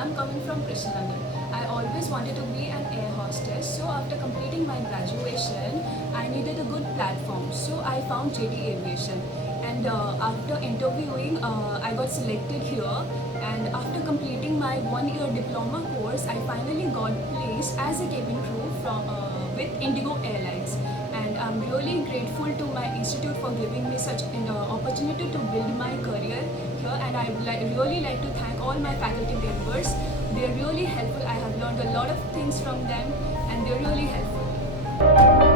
I'm coming from Krishnanagar. I always wanted to be an air hostess, so after completing my graduation, I needed a good platform. So I found JD Aviation, and after interviewing, I got selected here. And after completing my 1 year diploma course, I finally got placed as a cabin crew with Indigo Airlines. And I'm really grateful to my institute for giving me such an opportunity to build my career here. And I would really like to thank all my faculty members. They're really helpful. I have learned a lot of things from them, and they're really helpful.